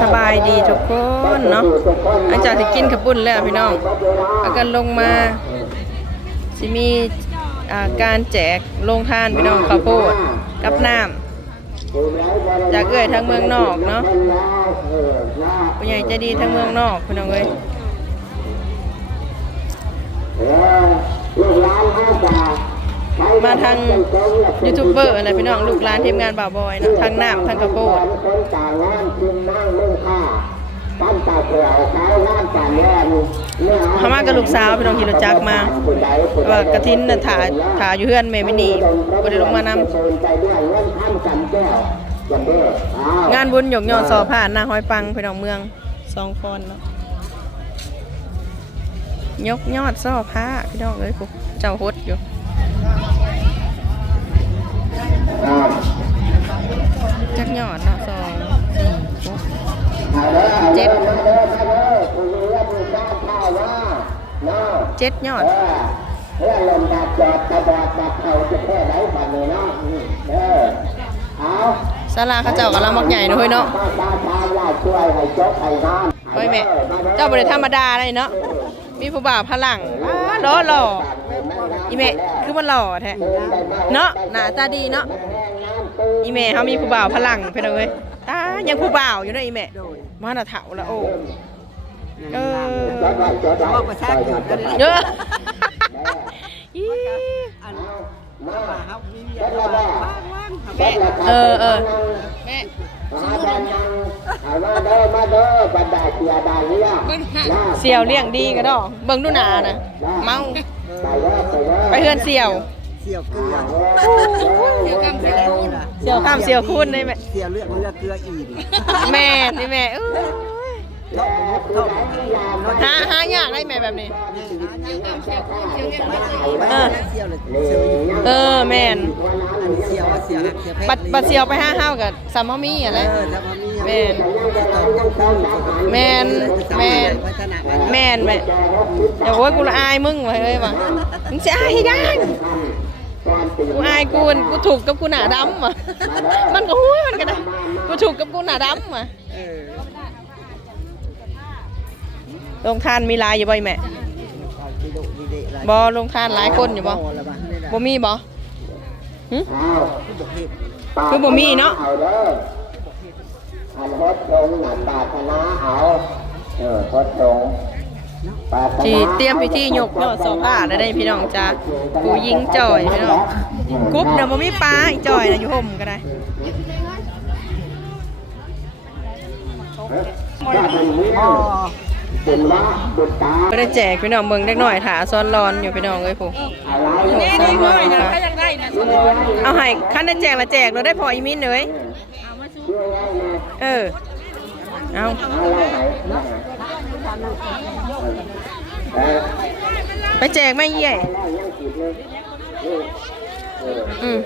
สบายดีทุกคนเนาะหลังจากที่กินขาวปุ้นแล้วพี่น้องแล้วก็ลงมาสิมีาการแจกโรงทานพี่น้องข้าวโพดกับน้ำจากเอื้อยทางเมืองนอกเนาะผู้ใหญ่ใจดีทางเมืองนอกพี่น้องเอ้ยมาทางยูทูบเบอร์อะไรพี่น้องลูกหลานทีมงานบ่าวบอยเนาะทางน้ำทางกระโปด เขามากับลูกสาวพี่น้องขี่รถจักรมาว่ากระทินน่ะถ่าถ่าอยู่เฮือนแม่ไม่หนีบ่ได้ลงมานำงานบุญหยกยอดสอผ่านหน้าห้อยปังพี่น้องเมืองสองคนเนาะยกยอดสอผ้าพี่น้องเอ้ยพวกเจ้าฮดอยู่จักยอดเนาะสองสี่หก เจ็ดเจ็ดยอดเพื่อลมดาบจอดตะบอดดับเขาจะแค่ไหนบัดนี้เนาะเออเอาศาลาเขาเจ้ากำลังมักใหญ่นะเฮ้ยเนาะตาตาตาช่วยให้จบให้งานเฮ้ยแม่เจ้าบริธรรมดาเลยเนาะมีผู้บ่าวพลังว้าหล่อหล่ออีแม่คือมันหล่อแท้เนาะหนาตาดีเนาะอีแม่เขามีผู้บ่าวพลังเพื่อนเอ้ย ยังผู้บ่าวอยู่เนาะอีแม่มาหน้าเถาละโอ้เออจดไว้จดไว้บอกประชาชนกันเลยเยอะอีอันมาครับมีเรียกว่าว่างว่างครับจดราคาเออเออแม่มาดันยังเอามาเด้อมาเด้อบรรดาเสียดาเลี้ยนะเสี่ยวเลี้ยงดีกันดอกเบิ่งดูหนานะเมาไปเด้อไปเด้อไปเฮือนเสี่ยว เสี่ยวเกลือเดี๋ยวกันไปเด้อเสี่ยวข้ามเสี่ยวคูนได้ไหม เสี่ยวเลือกเลือกเกลืออีกแม่นี่แม่เอ้ยเท่าเท่าหาหายากได้ไหมแบบนี้เออ เสี่ยวเลยเสี่ยวอยู่เออแม่นอันเสี่ยวว่าเสี่ยวหักเสี่ยวแพ้บัดบัดเสี่ยวไปห้าห้าวกับสามเฮามีอะไร เออถ้าพอมีแม่นแม่นแม่นพัฒนาแม่นแม่เดี๋ยวโอ้ยกูละอายมึงไว้เอ้ยว่ะมึงจะอายให้ยัง กูอายกูนกูถูกกับกูหนาดำว่ะมันก็หุ้ยมันก็ได้กูถูกกับกูหนาดำว่ะเออลงทานมีหลายอยู่บ่อยแม่ดีโดดีเดะบ่ลงทานหลายคนอยู่บ่บ่มีบ่หึคือบ่มีเนาะเอาเด้ออันพดตรงหนักปรารถนาเอาเออพดตรง ปรารถนาที่เตรียมพิธียกยอดโซฟาได้ได้พี่น้องจ้ากูยิงจ่อยพี่น้องกรุ๊ปเดี๋ยวบ่มีปลาอีจ่อยนะอยู่ห่มก็ได้ว่าเป็นมืออ๋อเป็นว่าบุตรตาก็ได้แจกพี่น้องเบิ่งเล็กน้อยถาซ้อนรอนอยู่พี่น้องเอ้ยผู้อะไรซ้อนรอนค่ะเอาให้คันได้แจกละแจกเราได้พออีมินเลยเออเอาอะ ไปแจกไม่เยี่ยแล้วยังผิดเลยเอออืม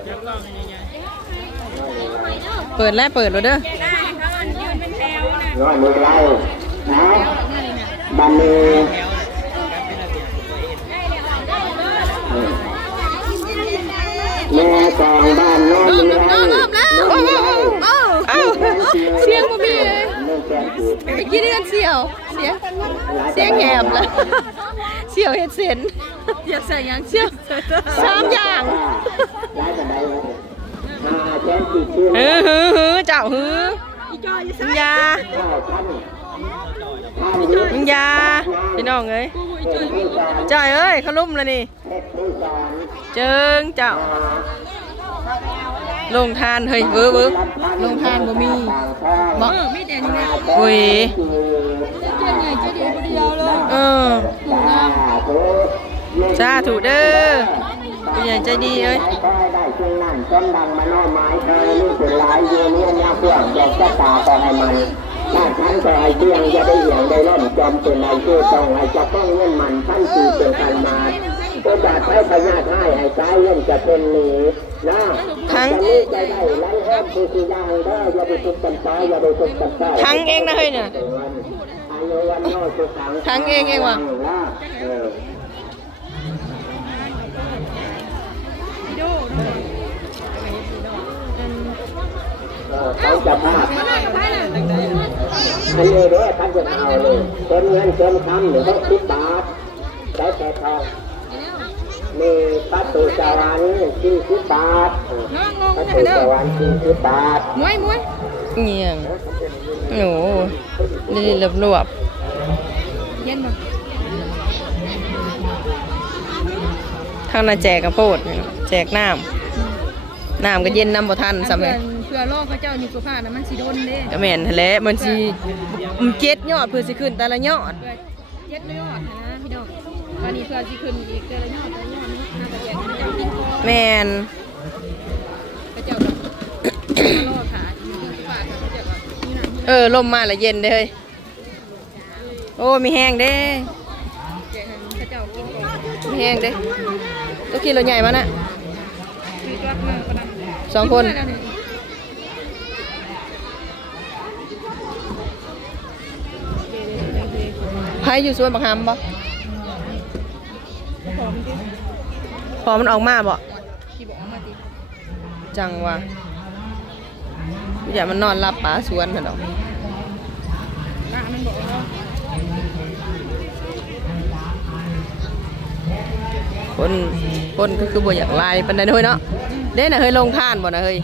เปิดแล้วเปิดแล้วเด้อร้อยมือเรานะบันนี้แม่กองบ้านน้องเริ่มมีแล้ว ไม่แจ้งผิดไปกินเดือนเสี่ยว เสียงเสียงแหบละเสี่ยวเห็ดเส้นอยากใส่ยังเสี่ยวสามอย่างย้ายกันได้ไหมมาแจ้งผิดชื่อฮือฮือฮือเจ้าฮืออยาข้าวท่านท่านอยาพี่น้องเอ้ยจ่อยเอ้ยเขาลุ่มแล้วนี่เพชรที่สองเจิงเจ้า ลงทานเฮ้ยเวอร์เวอร์ลงทานบ่มีบ่ไมีแต่นี่นะโอ้ยเออสาธุเด้อผู้ใหญ่ใจดีเอ้ยได้ช่วงนั้นจนดังมาโน้ไม้เคยนี่เป็นหลายเยือนเนี่ยเนี่ยเพื่อนดอกกระตาก็ให้มันถ้าท่านก็ให้เพียงจะได้เหี่ยงได้ร่มจอมเป็นในชื่อต้องให้จะต้องเงินมันท่านคือเป็นการมาก็บาดให้พญาติให้ให้ใจเงินจะเป็นหนีนะ ทั้งทั้งเองนะเฮ้ยเนี่ยทั้งเองเองว่ะเขาจะพาพอันนี้เด้อท่านจะเอาเลยเติมเงินเติมคำหนึ่งต้องสิบบาทใช้แต่ทอง มีประตูสวรรค์สี่สิบบาทน้องลงประให้ตูเด้สอวรรค์สี่สิบบาทมวยมวยเงียงโอ้ลิลบรวบเย็นบ่ทางน่ะแจกกระโพดแจกน้ำน้ำก็เย็นน้ำบ่ทันซ้ำเลยเพื่อโลกพระเจ้านิโคพานะมันสิโดนเด้ก็แม่นหั่นแหละมันสิมันเจ็ดยอดเพื่อสิขึ้นแต่ละยอดเพื่อเย็ดไม่ยอดนะพี่น้องตอนนี้เพื่อสิขึ้นอีกแต่ละยอด แมนเจ้าแบบโลกขาอยู่ที่ฝากพระเออลมมาแล้วเย็นเด้อเฮ้ยโอ้ มีแห้งเด้มีแห้งเด้ตัวขี่รถใหญ่มาน่ะสองคนไผอยู่สวนบักหำบ่พ อมันออกมาบ่ที่บอกมาติจังว่าอย่ามันนอนรับป่าสวนเถอะดอกร้านมันบอกว่าคนคนก็คือบ่อยากลายปานใดเฮ้ยเนาะเด้น่ะเฮ้ยลงท่านบ่นะเฮ้ย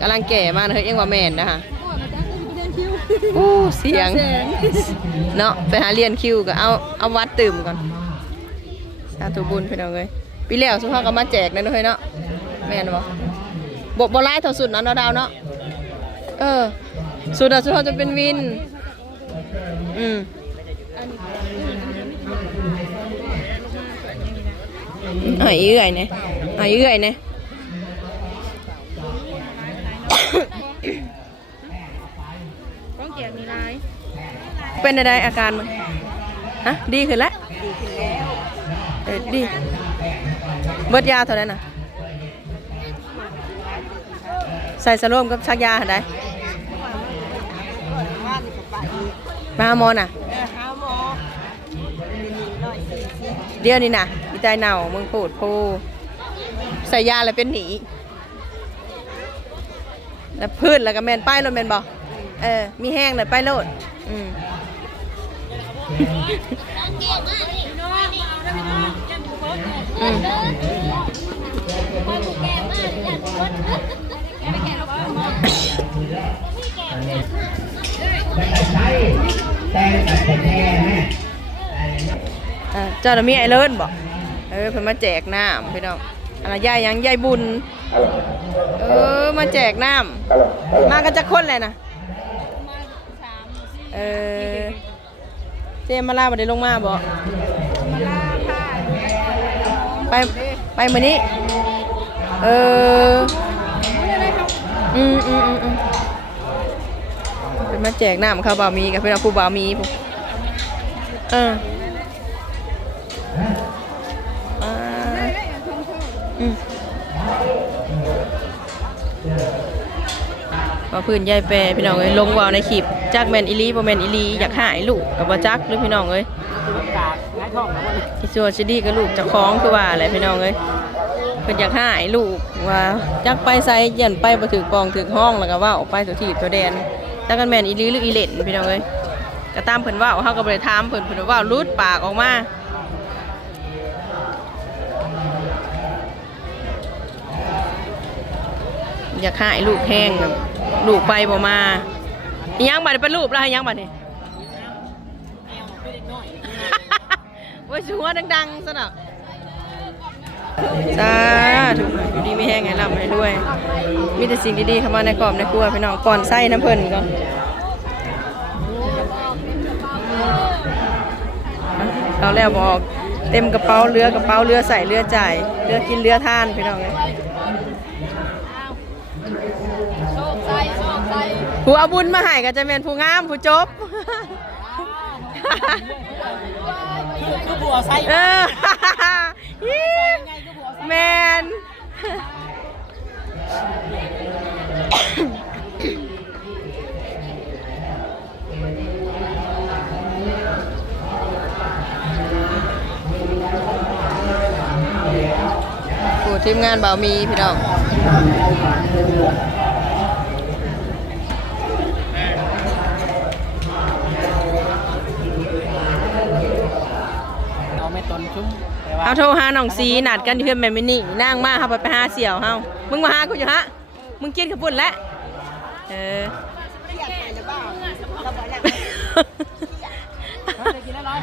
กำลังแก่มานะเฮ้ยเอ็งว่าแม่นนะฮะโอ้มาจ้าคือเดินคิวอู้เสียง เนาะไปหาเรียนคิวก็เอาเอาวัดตื่มก่อนสาธุบุญพี่น้องเอ้ย ปีแล้วสุภาพก็มาแจกนั่นเฮ้ยเนาะแม่นบ่บ่บ่ร้ายเท่าสุดเนาะเนาะดาวเนาะเออสุดอะสุดเขาจะเป็นวินอืมอะอีเอื่อยเนี่ยอะอีเอื่อยเนี่ยต้องแจกมีลายเป็นอะไรอาการมึงฮะดีขึ้นแล้วเออดี เบิดยาเท่านั้นน่ะ ใส่สโลมกับชักยาหันใดมาหาหมอน่ะ เดี๋ยวนี่น่ะอีใจเน่ามึงพูดพูใส่ยาแล้วเป็นหนีแล้วพืชแล้วก็แมนป้ายรถแมนบอกเออ มีแห้งเลยป้ายรถอืมอืม อ่าเจ้าน่ะมีไอเลิศบอกเออเพิ่นมาแจกน้ำพี่น้องอันนั้นยายหยังยายบุญ เออมาแจกน้ำมากันจะคนเลยนะเออเจมมาลาบันไดลงมาบอกมาล่าผ้าไปไปมื้อนี้ เออ อืมอืมอืมอืมเป็นมาแจกน้ำเขาบ่าวมีกับพื่น้อนผู้บ่าวมีพวกเอออ่าอืมว่าพื้นยายแปรพี่น้องเอ้ยลงวาวในคลิปจักแมนอีหลีบ่แมนอีหลีอยากหายลูกกับบ่จักหรือพี่น้องเอ้ยที่ชัวชิดีกับลูกจะคล้องคือว่าอะไรพี่น้องเอ้ย เพิ่นอยากหายลูกว่าจักไปไสเยันไปบ่ถึกปองถึกห้องแล้วก็ว่าออกไปตัวที่ตัวแดนจักกันแม่นอีหลีหรืออีเล่นพี่น้องเอ้ยก็ตามเพิ่นว่าเฮาก็บ่ได้ถามเพิ่นเพิ่นว่ารุดปากออกมาอยากหายลูกแห้งลูกไปบ่มาอียังบัดนี้เป็นรูปแล้วอียังบัดนี้ว่าชัวดังๆซะหน่อย สาธุอยู่ดีไม่แห้งไงลำให้ด้วย มีแต่สิ่งดีๆเข้ามาในกรอบในครัวพี่น้องก่อนไส้น้ำเพิ่นก่อนเราแล้วบอกเต็มกระเป๋าเรือกระเป๋าเรือใส่เรือจ่ายเรือกินเรือท่านพี่น้องเลยผู้เอาบุญมาให้ก็จะเป็นผู้งามผู้จบคือผัวใส่เออ แมนผู้ทีมงานเบามีพี่น้อง เฮาโทรหาน้องสีนัดกันอยู่เพื่อนแม่มินี่นางมาเฮาไปไปหาเสี่ยวเฮามึงมาหากูอยู่ฮะมึงกินข้าวปุ้นแล้วเออกินแล้วร้อย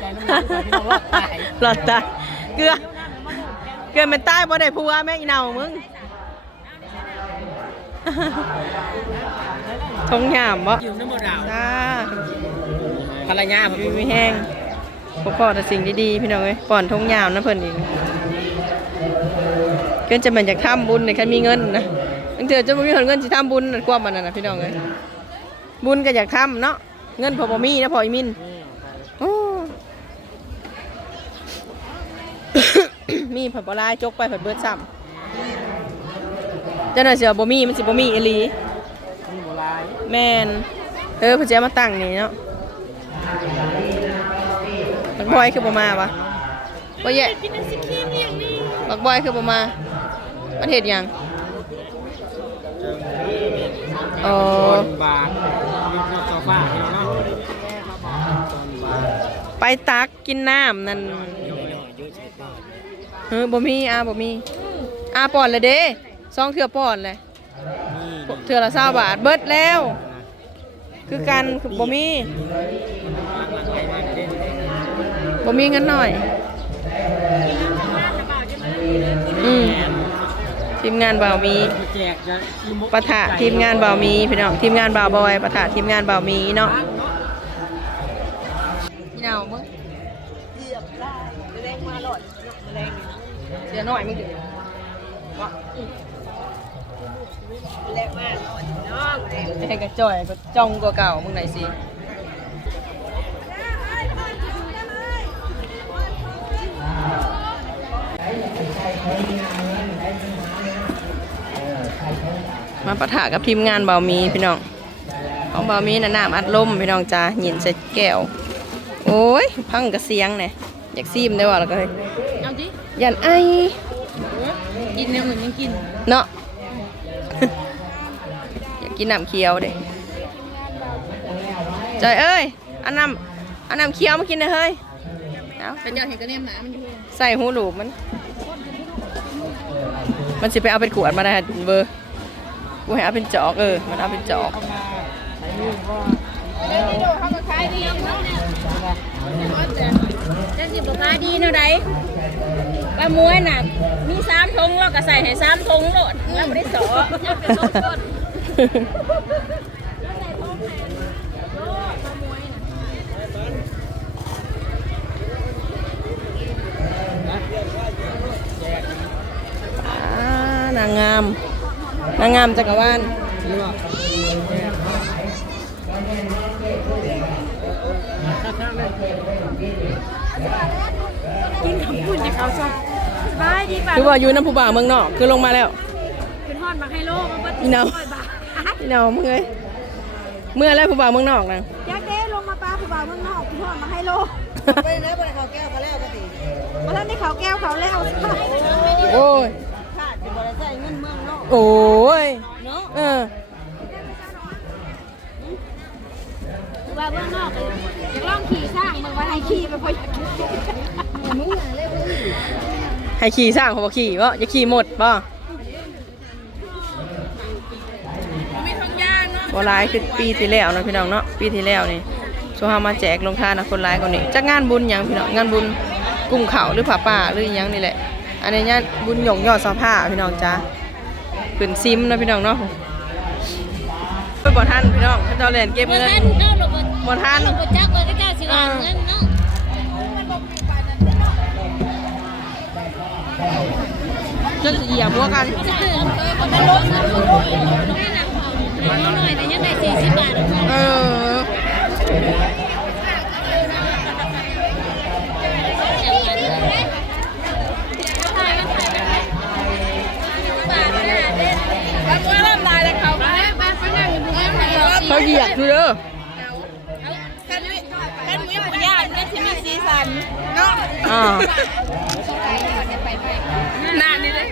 ใจน้ำมันพี่น้องว่าตายหลอดตาเกลือเกลือเป็นใต้บ่ได้ผัวแม่อีเนามึงทงหยามบ่อยู่น้ำมันดาวจ้าภรรยาผมมีมีแห้ง พวกพ่อแต่สิ่งดีๆพี่น้องเอ้ยป้อนทงยาวนะเพิ่นอีกเกินจะมันอยากทำบุญในคันมีเงินนะบางเทื่อจะบ่มีเงินสิทำบุญนั่นความมันนะพี่น้องเอ้ยบุญก็อยากทำเนาะเงินพอบ่มีนะพออีมินโอ้มีผัดปลายจกไปผัดเบิร์ดซ้ำเจ้าหน่อยเสือบ่มีมันสิบ่มีอีลีแมนเออพิ่นจะเอามาตั้งนี่เนาะ บักบอยคือบ่มาวะบ่แย่บักบอยคือบ่มาประเทศหยังอ๋อคนบาทมีนกโซฟาพี่น้องเนาะคนบาทไปตักกินน้ำนั่นเออบ่มีอาบ่มีอาป้อนเลยเด้สองเทื่อป้อนเลยนี่เทื่อละ20บาทเบิดแล้ว คือกันคือบ่มี บ่มีเงินหน่อย อืมทีมงานบ่าวมีแจกจะปะทะทีมงานบ่าวมีพี่น้องทีมงานบ่าวบอยปะทะทีมงานบ่าวมีเนาะพี่น้องมึงเสียหน่อยมึงดิให้กระจ่อยก็จ้องกว่าเก่ามึงไหนสิ มาปะทะกับทีมงานบ่าวมีพี่น้อง ของบ่าวมีน่ะน้ำอัดลมพี่น้องจ้าหยินใส่แก้ว โอ้ย พังกระเสียงเนี่ยอยากซีมได้ว่าแล้วก็เลยเอาดิยันไอกินแนวอื่นยังกิน เนาะอยากกินน้ำเคี้ยวเด้จอยเอ้ยอันน้ำอันน้ำเคี้ยวมากินหน่อยเฮ้ยเอาแต่เจ้าเห็นกระเนียมหนามันอยู่ ใส่หูหลูบมัน มันสิไปเอาเป็นขวดมาได้เบอร์กูให้เอาเป็นจอกเออ มันเอาเป็นจอกเดี๋ยวนี้ดูเขาก็ขายดีเนาะเนี่ยจ้าสิบขาดีเนาะใดป้ามวยน่ะ มีสามทงเราก็ใส่ให้สามทงโหลดเราไม่ได้สอยังเสองต้นอ่ นางงาม นางงามจักรวาลเลือกกินขอบคุณที่เขาชอบสบายดีป่ะคือว่าอยู่น้ำผู้บ่าวเมืองนอก คือลงมาแล้วขึ้นฮอดมาให้โลกมันก็อีเนาร้อยบาทพี่น้องมึงเอ้ยเมื่อไรผู้บ่าวเมืองนอกนะแจ๊กเด้ลงมาป้าผู้บ่าวเมืองนอกขึ้นฮอดมาให้โลกไปแล้วไปเขาแก้วก็แล้วก็ตีมาท่านได้เขาแก้วเขาแล้วโอ้ย โอ้ยเนาะเออผู้บ่าวเมืองนอกเลยอยากลองขี่สร้างเมืองว่าให้ขี่ไปพออยากขี่ให้ขี่สร้างเขาบอกขี่วะอย่าขี่หมดป่ะมีทองยางเนาะบอร้ายคือปีที่แล้วเนาะพี่น้องเนาะปีที่แล้วนี่ช่วงเฮามาแจกลงทานนะคนร้ายกว่านี้จักงานบุญหยังพี่น้องงานบุญกุ้งเขาหรือผาป่าหรือหยังนี่แหละ อันนี้งานบุญหยงยอดสาผ้าพี่น้องจ้า ขึ้นซิมนะพี่น้องเนาะไปบ่ทันพี่น้องเจ้าเล่นเก็บเงินทันเนาะเราบ่บ่านบ่จักว่าเจ้าสิว่าเงินเนาะจนเหยียบหัวกันจะเตือนเคยคนได้ลดเงินบ่ได้นะน้อยแต่ยังได้40บาทเออาเหยียดูเด้อแกันมุ้ยกันมุ้ยมันยากนั่ที่มีสีสันเนาะอานนี่เลย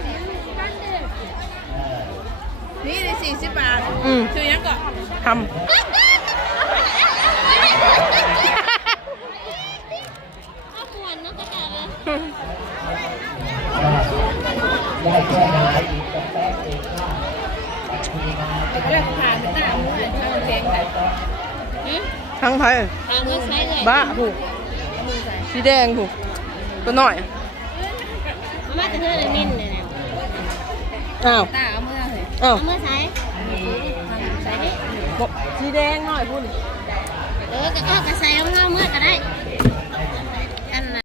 นี่ในสี่สิบบาทอืมคือยังก่อนทำาวมวนเนาะกระจาเลยำเรื่องผ่านไปตามมือทางแข็งแต่ทั้งไทยทางมือใช้เลยบ้าถูกสีแดงถูกตัวหน่อยมามาจะเพื่อนนิ่นเลยนะอ้าวตาเอามือเลยอ้าวเอามือใช้ใช้บอกสีแดงหน่อยพูดเออก็เอากระใส่เอามือมือก็ได้เ